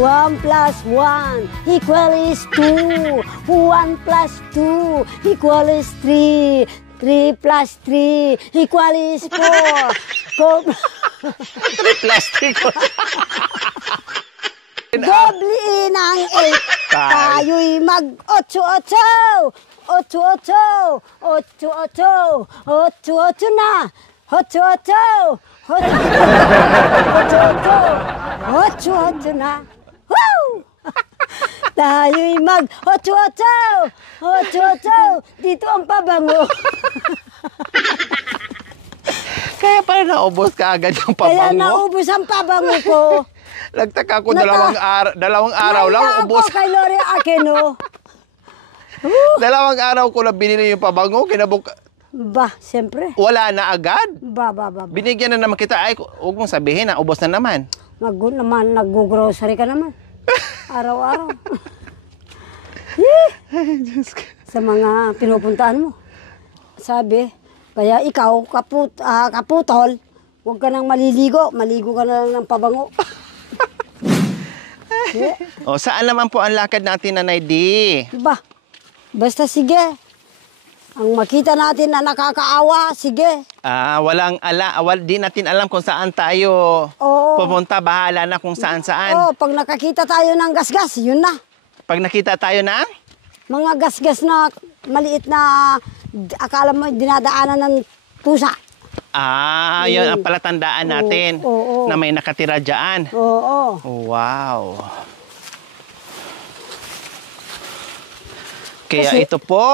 1 plus 1 equals 2. 1 plus 2 equals 3. 3 plus 3 equals 4. 3 plus 3. Doble ng 8. Tayo'y mag-8-8. 8-8. 8-8. 8-8 na. 8-8. 8-8 na. Woo! Tayo'y mag-8-8. 8-8. Dito ang pabango. Kaya pala naubos ka agad yung pabango. Kaya naubos ang pabango ko. Nagtaka ko dalawang araw lang ubos. Kay Lori Aquino. Dalawang araw ko na binili yung pabango, Ba, siyempre. wala na agad. Ba. Binigyan na naman kita, ay, huwag mong sabihin na ubos na naman. Nag-grocery ka naman. Araw-araw. Sa mga pinupuntaan mo. Sabi, kaya ikaw, kaputol, huwag ka nang maliligo. Maligo ka na lang ng pabango. O, saan naman po ang lakad natin, Nanay D? Ba, basta sige. Ang makita natin na nakakaawa, sige. Di natin alam kung saan tayo pupunta. Bahala na kung saan-saan. Oo, pag nakakita tayo ng gasgas, yun na. Pag nakita tayo ng? Mga gasgas na maliit na akala mo dinadaanan ng pusa. Yun ang palatandaan natin Oo. na may nakatira dyan. Oo. Wow. Kaya Kasi, ito po,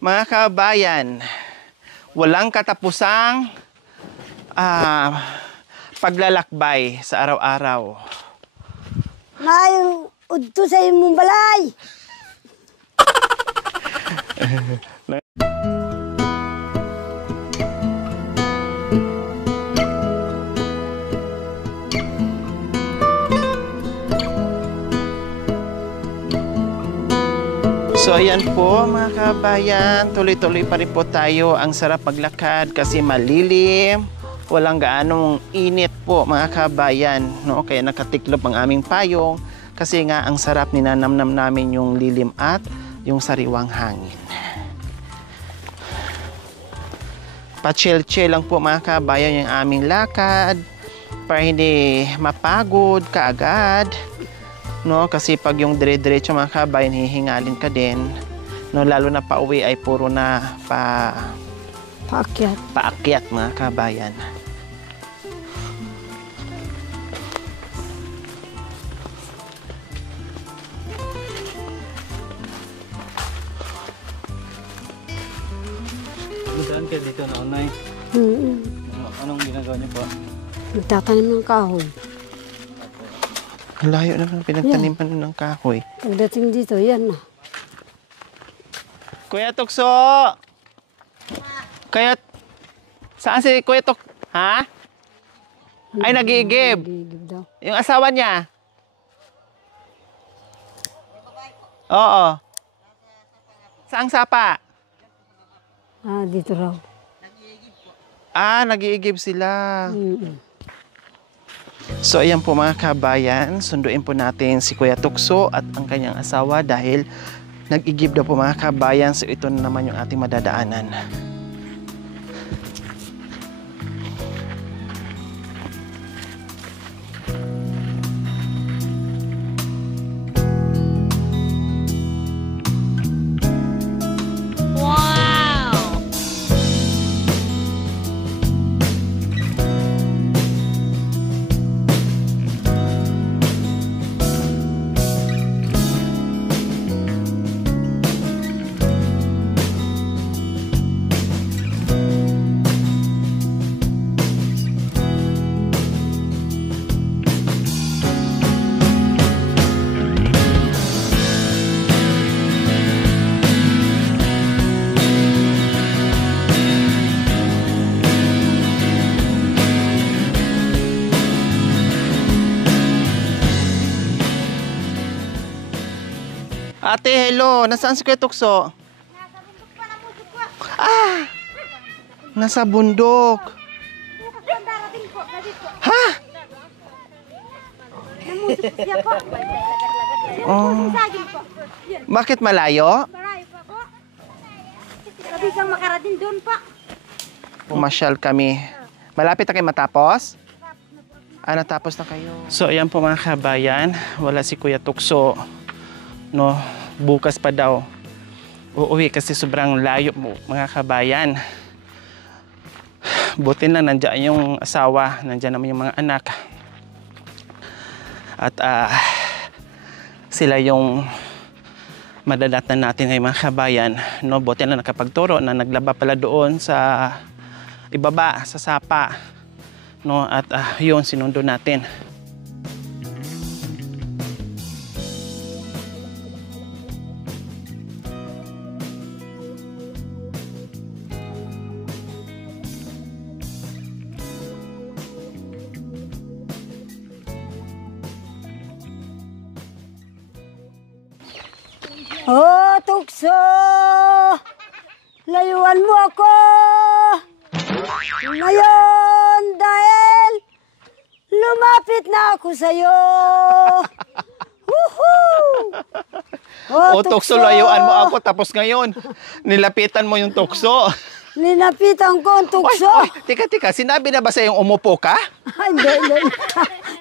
mga kabayan, walang katapusang paglalakbay sa araw-araw. Ngayong udto sa imong balay. So ayan po mga kabayan, tuloy-tuloy pa rin po tayo. Ang sarap maglakad kasi malilim, walang gaanong init po mga kabayan, no? Kaya nakatiklob ang aming payong kasi nga ang sarap ninanamnam namin yung lilim at yung sariwang hangin. Pa-chill-chill lang po mga kabayan yung aming lakad para hindi mapagod kaagad. No, kasi pag yung dire-diretso mga kabayan, hihingalin ka din. No, lalo na pauwi ay puro na paakyat mga kabayan. Saan kayo dito na unay? Anong ginagawa niyo po? Nagtatanim ng kahoy. Ang layo naman pinagtaniman ng kahoy. Pagdating dito, yan na. Kuya Tukso! Saan si Kuya Tuk? Ha? Ay, nag-iigib. Nag-iigib daw. Yung asawa niya? Oo. Saang sapa? Dito raw. Nag-iigib sila. So ayan po mga kabayan, sunduin po natin si Kuya Tukso at ang kanyang asawa dahil nag-igib daw po mga kabayan. So ito na naman yung ating madadaanan. Ate, hello. Nasaan si Kuya Tukso? Nasa bundok. Ha? Namusok siya po. Lagad-lagad. Oh. Saging po. Yun. Bakit malayo? Malayo pa po. Sabi kang makarating doon pa. Pumasyal kami. Malapit na kayo matapos? Natapos na kayo. So, ayan po mga kabayan. Wala si Kuya Tukso. No, bukas pa daw. Uuwi kasi sobrang layo mo, mga kabayan. Buti lang nandiyan yung asawa. Nandiyan naman yung mga anak. At sila yung madadatan natin ngayon mga kabayan. No, buti lang nakapagturo na naglaba pala doon sa ibaba, sa sapa. No, at yun, sinundo natin. Oh, Tukso! Layuan mo ako! Ngayon, dahil lumapit na ako sa'yo! Woohoo! O, Tukso, layuan mo ako. Tapos ngayon, nilapitan mo yung Tukso. Linapitan ko ang Tukso! Oy, tika, sinabi na ba sa yung umupo ka? Ay, hindi.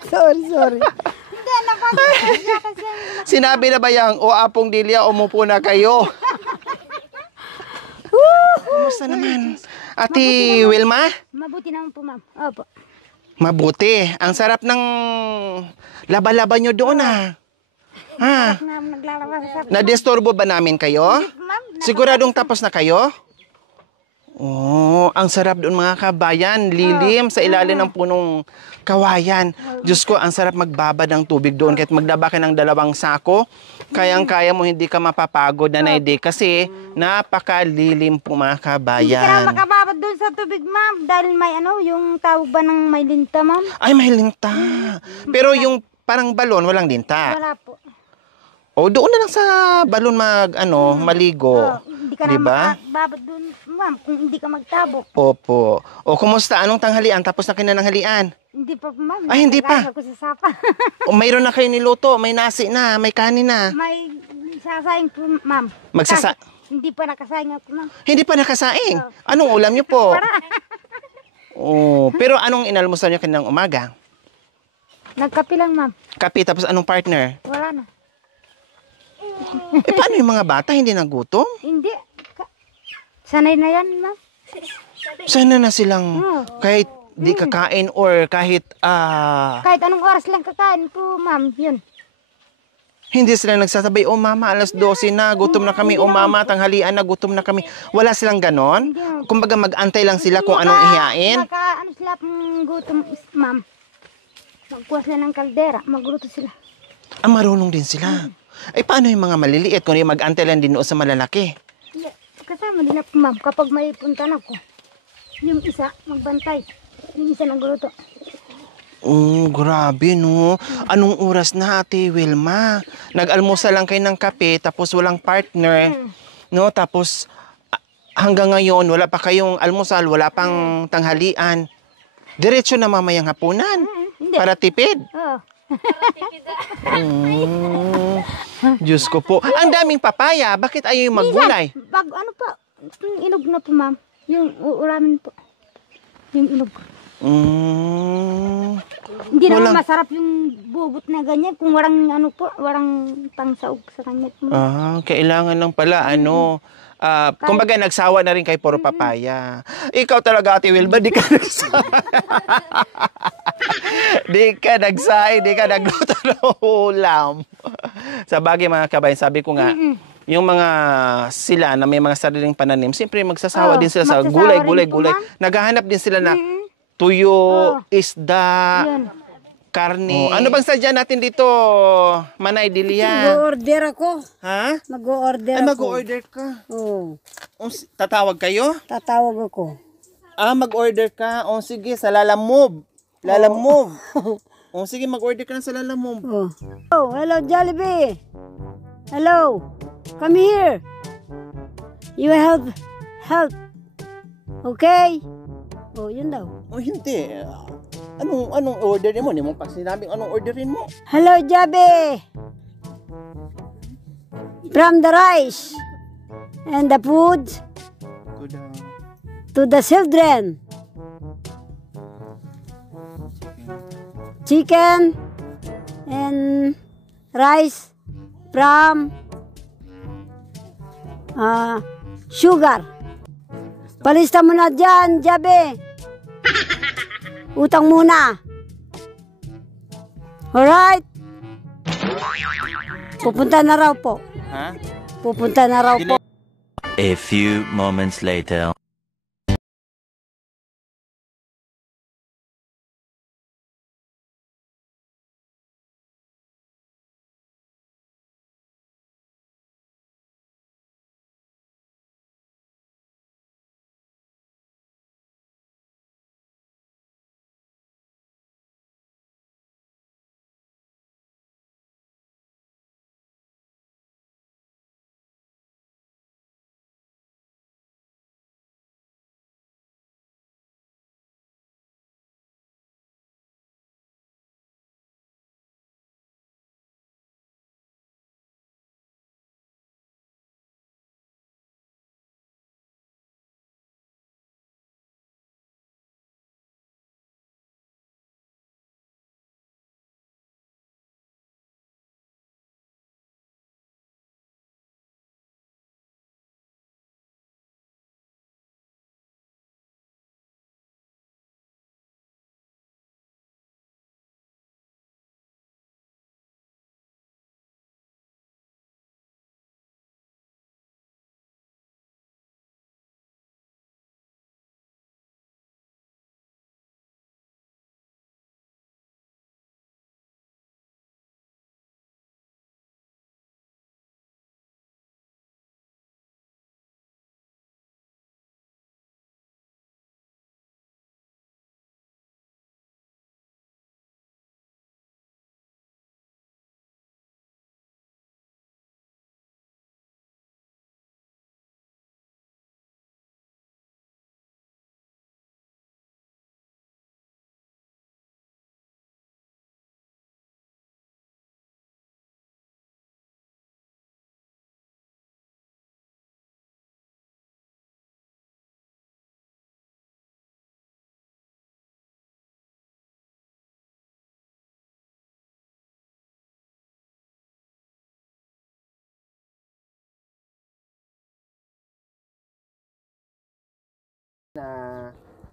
Sorry. Hindi, napagkakasya kasi. Sinabi na ba yung, o Apong Delia, umupo na kayo? Kumusta naman? Ate Wilma? Mabuti naman po, ma'am. Opo. Mabuti. Ang sarap ng laba-laba nyo doon Ha? Naglalabas sa Nadisturbo ba namin kayo? ma'am. Siguradong tapos na kayo? Oh, ang sarap doon mga kabayan. Lilim sa ilalim ng punong kawayan. Diyos ko, ang sarap magbabad ng tubig doon. Kahit maglaba ka ng 2 sako, kayang-kaya mo, hindi ka mapapagod na naidi. Kasi napakalilim po mga Hindi ka na kabayan. makababad doon sa tubig, ma'am. Dahil may yung tawag ba ng may linta, ma'am? Ay, may linta. Pero yung parang balon, walang linta. Wala po. O, doon na lang sa balon maligo. Hindi ka Diba? na makababad doon, ma'am, kung hindi ka magtabok. Opo. O, kumusta? Anong tanghalian? Tapos na kinananghalian? Hindi pa, ma'am. Ay, hindi pa. Nagkakain ako sa sapa. O, mayroon na kayo niluto. May nasi na, may kanin na. May sasaing po, ma'am. Magsasa- Kahit hindi pa nakasaing ako, ma'am. Hindi pa nakasaing. Anong ulam niyo po? Oh, pero anong inalmusal niyo kaninang umaga? Nagkape lang, ma'am. Kape, tapos anong partner? Wala na. Paano yung mga bata? Hindi nagutom? Hindi. Sanay na yan, ma'am. Sana na silang Oo. kahit di kakain or kahit Kahit anong oras lang kakain po, ma'am. Yun. hindi sila nagsasabay, oh mama, alas 12 na, gutom na kami, oh mama, tanghalian na, gutom na kami. Wala silang ganon? Kumbaga mag-antay lang sila kung anong ihain? Ano sila pong gutom, ma'am. Magkuha sila ng kaldera. Magluto sila. Marunong din sila. Ay, paano yung mga maliliit kung yung mag-antay lang din doon sa malalaki? Kasama din ako, ma'am. Kapag may punta na ko, yung isa magbantay. Yung isa nagluto. Oh, grabe no. Anong oras na, Ate Wilma? Nag-almusal lang kayo ng kape, tapos walang partner. No, tapos hanggang ngayon, wala pa kayong almusal, wala pang tanghalian. Diretso na mamayang hapunan. Hindi. Para tipid. Oo. Diyos ko po. Ang daming papaya. Bakit ayaw yung maggulay? Pag ano pa, yung inog na po, ma'am. Yung uulamin po. Yung inog. Hindi naman Walang- masarap yung bubot na ganyan kung warang ano po, warang pangsaog sa kanya po. Kailangan lang pala, kumbaga nagsawa na rin kay puro papaya. Ikaw talaga, Ate Wilma, di ka nagsawa. Di ka nagsay, di ka nagluto ng ulam. Sa bagay mga kabayan, sabi ko nga, yung mga sila na may mga sariling pananim, siyempre magsasawa din sila sa magsasawa gulay. rin po, ma'am. Naghahanap din sila na tuyo, isda, Yun. karne. Ano bang sadya natin dito, Manay Delia? Mag-order ako. Ha? Mag-order Ay, ako. mag-order ka. Oo. Tatawag kayo? Tatawag ako. Mag-order ka. Sige, sa Lalamove. Lalamove. Sige, mag-order ka na sa Lalamove. Oh, hello Jollibee. Hello. Come here. You have help. Okay? Oh, yun daw. Hindi. Anong orderin mo? Hindi mo pag sinabing anong orderin mo. Hello, Jabe. From the rice and the food to the children. Chicken and rice from sugar. Palista mo na dyan, Jabe. Utang muna. Alright. Pupunta na raw po. Ha? Pupunta na raw po. A few moments later.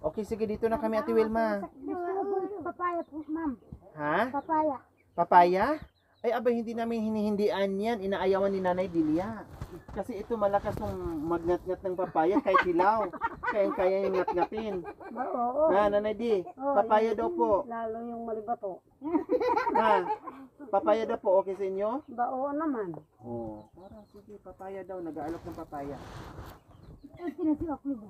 Okay, sige, dito na kami, Ate Wilma. Papaya po, ma'am. Ha? Papaya. Papaya? Ay, abay, hindi namin hinihindian yan. Inaayawan ni Nanay Delia. Kasi ito malakas ng magnat-ngat ng papaya kahit hilaw. Kaya yung ngat-ngatin. Oo. Ha, Nanay Di? Papaya daw po. Lalo yung malibato. Ha? Papaya daw po, okay sa inyo? Oo naman. Oo. Parang sige, papaya daw. Nag-aalok ng papaya. Sinasiwak mo ba?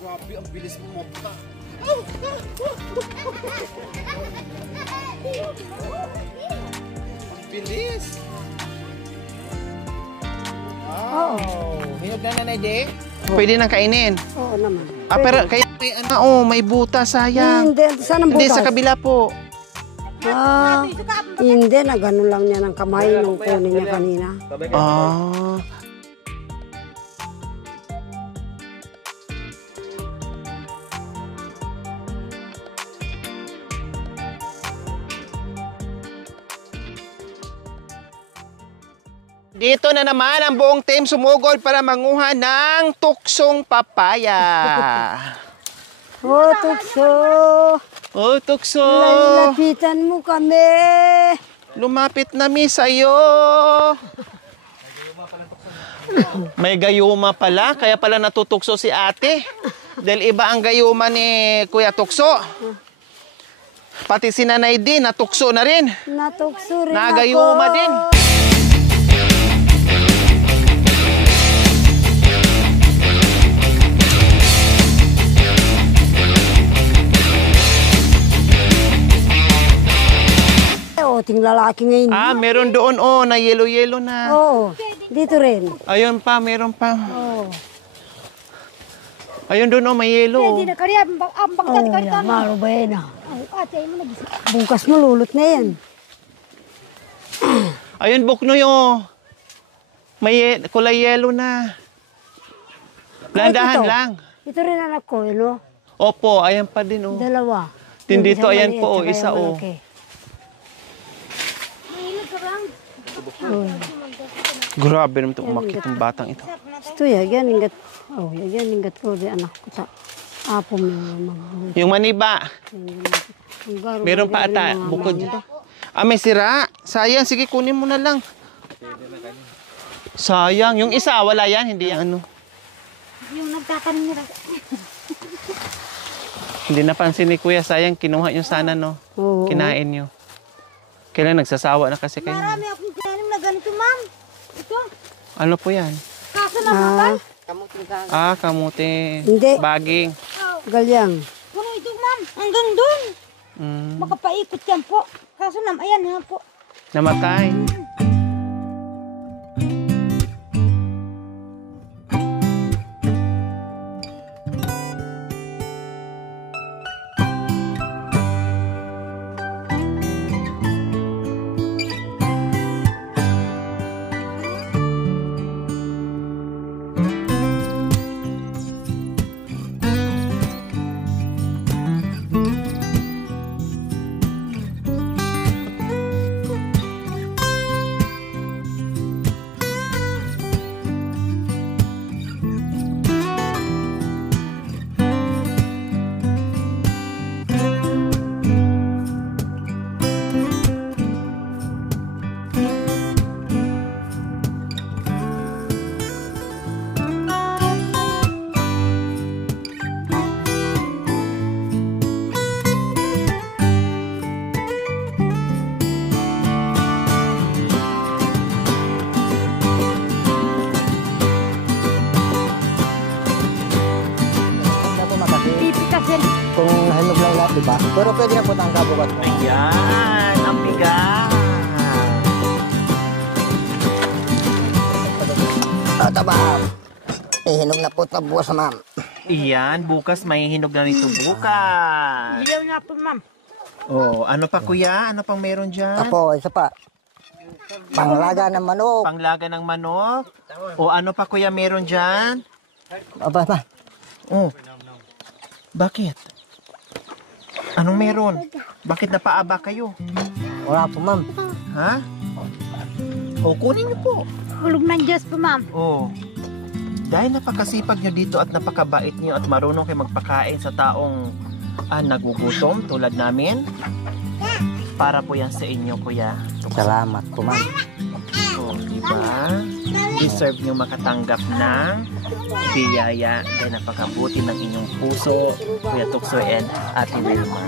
Grabe, ang bilis mo mabta. Ang bilis. Wow. Hinog na, Nanay Di? Pwede nang kainin. Oo naman. Pero kaya may buta, sayang. Hindi, saan ang Hindi, butas? sa kabila po. Hindi, na ganun lang niya ng kamay nung kunin niya kanina. Ah. Dito na naman ang buong team sumugod para manguha ng tuksong papaya. Oh, tukso. Oh, tukso. Lapitan mo kami. Lumapit na mi sa'yo. May gayuma pala, kaya pala natutukso si ate. Dahil iba ang gayuma ni Kuya Tukso. Pati si Nanay din, natukso na rin. Natukso rin Nagayuma ako. din. Ting lalaki ngayon. Ah, meron doon, oh, na yelo-yelo na. Oo, dito rin. Ayun pa, meron pa. Oo. Ayun doon, oh, may yelo. Hindi na kariya, ang bagdad Oh, ka rito. yan, maro ba yan ah. Ate, ay mo nag-isa. Bukas mo lulot na yan. Ayun, buknoy, oh. May kulay yelo na. Landahan ito. lang. Ito rin anak ko, ano? Opo, ayan pa din, oh. Dalawa. Din dito, Yung ayan maliit, po, oh, tsaka isa, yung oh. malaki. Grabe naman ito, umakit ang batang ito. Ito yan ingat. Oh, yan ingat ko di anak ko sa apom yung mga. Yung maniba, meron pa ata, bukod. Ah, may sira. Sayang, sige, kunin mo na lang. Sayang. Yung isa, wala yan, hindi yan, ano. Yung nagtatanim nila. Hindi napansin ni Kuya, sayang, kinuha nyo sana, no? Oo. Kinain nyo. Kailan nagsasawa na kasi kayo. Marami akong tinanim na ganito, ma'am. Ito. Ano po yan? Kaso na mga. Ah, kamuti. Hindi. Baging. Galyang. Puno ito, ma'am. Hanggang doon. Mm, Makapaikot yan po. Kaso na, ayan nga po. namatay. Pipitasin. Kung nahinog lang lahat, di ba? Pero pwede na po tangka bukas. Ayan, ang bigat. Ito ma'am. Hinog na po ito bukas, ma'am. Iyan, bukas may hinog na nito bukas. Ilaw na po, ma'am. Oh, ano pa kuya? Ano pang meron dyan? Apo, isa pa. Panglaga ng manok. Panglaga ng manok? O ano pa kuya meron dyan? Aba, ma. Oh, bakit? Anong meron? Bakit napaaba kayo? Wala po, ma'am. Ha? O, kunin niyo po. Hulog ng Diyos po, ma'am. Oh, dahil napakasipag nyo dito at napakabait nyo at marunong kayo magpakain sa taong nagugutom tulad namin, para po yan sa inyo, kuya. Salamat po, ma'am. Oh, diba? Deserve nyo makatanggap ng biyaya dahil napakabuti ng inyong puso, Kuya Tukso and Ate Wilma.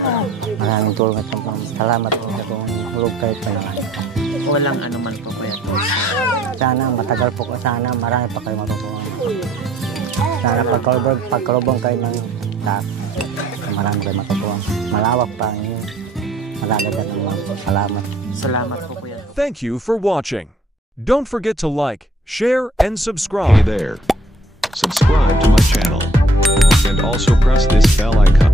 Maraming tulong at ma'am. Salamat po sa kung hulog kayo pa naman. Walang anuman po, Kuya Tukso. Sana matagal po ko. Sana marami pa kayo matutunan. Sana pagkalubang kayo ng lahat. Marami kayo matutunan. Malawak pa. Malalagan ng mga po. Salamat. Salamat po, Kuya Tukso. Thank you for watching. Don't forget to like, share, and Hey subscribe. there. Subscribe to my channel. And also press this bell icon.